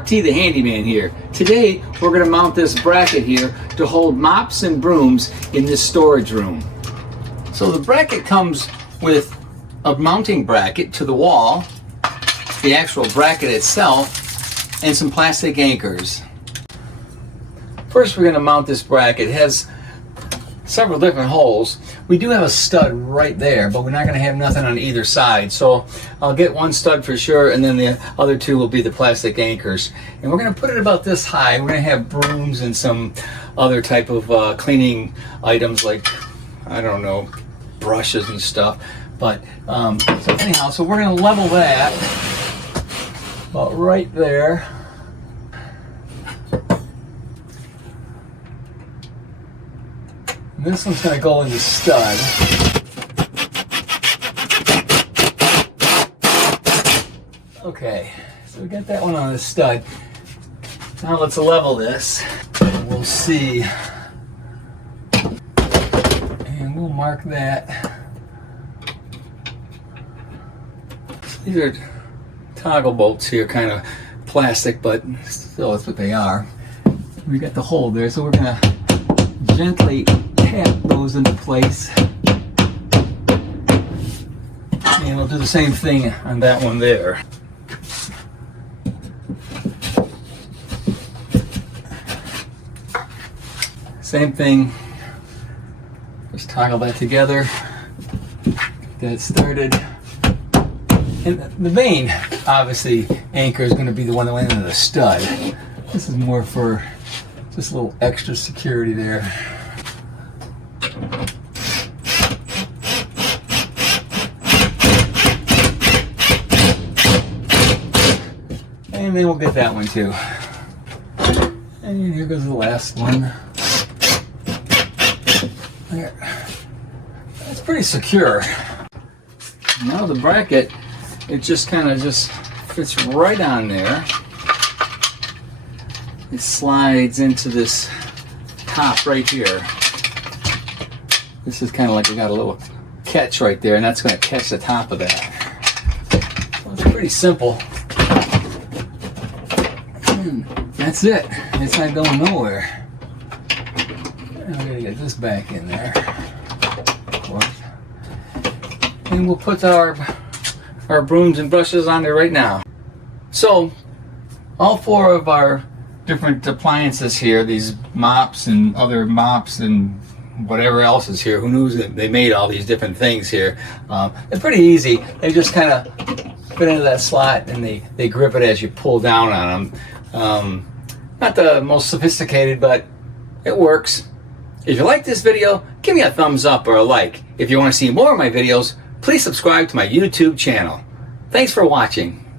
Mark T the Handyman here. Today we're going to mount this bracket here to hold mops and brooms in this storage room. So the bracket comes with a mounting bracket to the wall, the actual bracket itself, and some plastic anchors. First we're going to mount this bracket. It has several different holes. We do have a stud right there, but we're not going to have nothing on either side. So I'll get one stud for sure, and then the other two will be the plastic anchors. And we're going to put it about this high. We're going to have brooms and some other type of cleaning items like, I don't know, brushes and stuff. But so anyhow, so we're going to level that about right there. This one's going to go in the stud. Okay, so we got that one on the stud. Now let's level this. We'll see. And we'll mark that. So these are toggle bolts here, kind of plastic, but still that's what they are. We got the hole there, so we're going to gently tap those into place, and we'll do the same thing on that one there. Same thing, just toggle that together, get that started, and the main obviously anchor is going to be the one that went into the stud. This is more for just a little extra security there. And then we'll get that one too. And here goes the last one. There. That's pretty secure. Now the bracket, it just kind of just fits right on there. It slides into this top right here. This is kind of like we got a little catch right there, and that's going to catch the top of that. So it's pretty simple. And that's it. It's not going nowhere. I'm going to get this back in there, of course. And we'll put our brooms and brushes on there right now. So all four of our different appliances here, these mops and other mops and whatever else is here, who knows that they made all these different things here. They're pretty easy. They just kind of fit into that slot, and they grip it as you pull down on them. Not the most sophisticated, but it works. If you like this video, give me a thumbs up or a like. If you want to see more of my videos, please subscribe to my YouTube channel. Thanks for watching.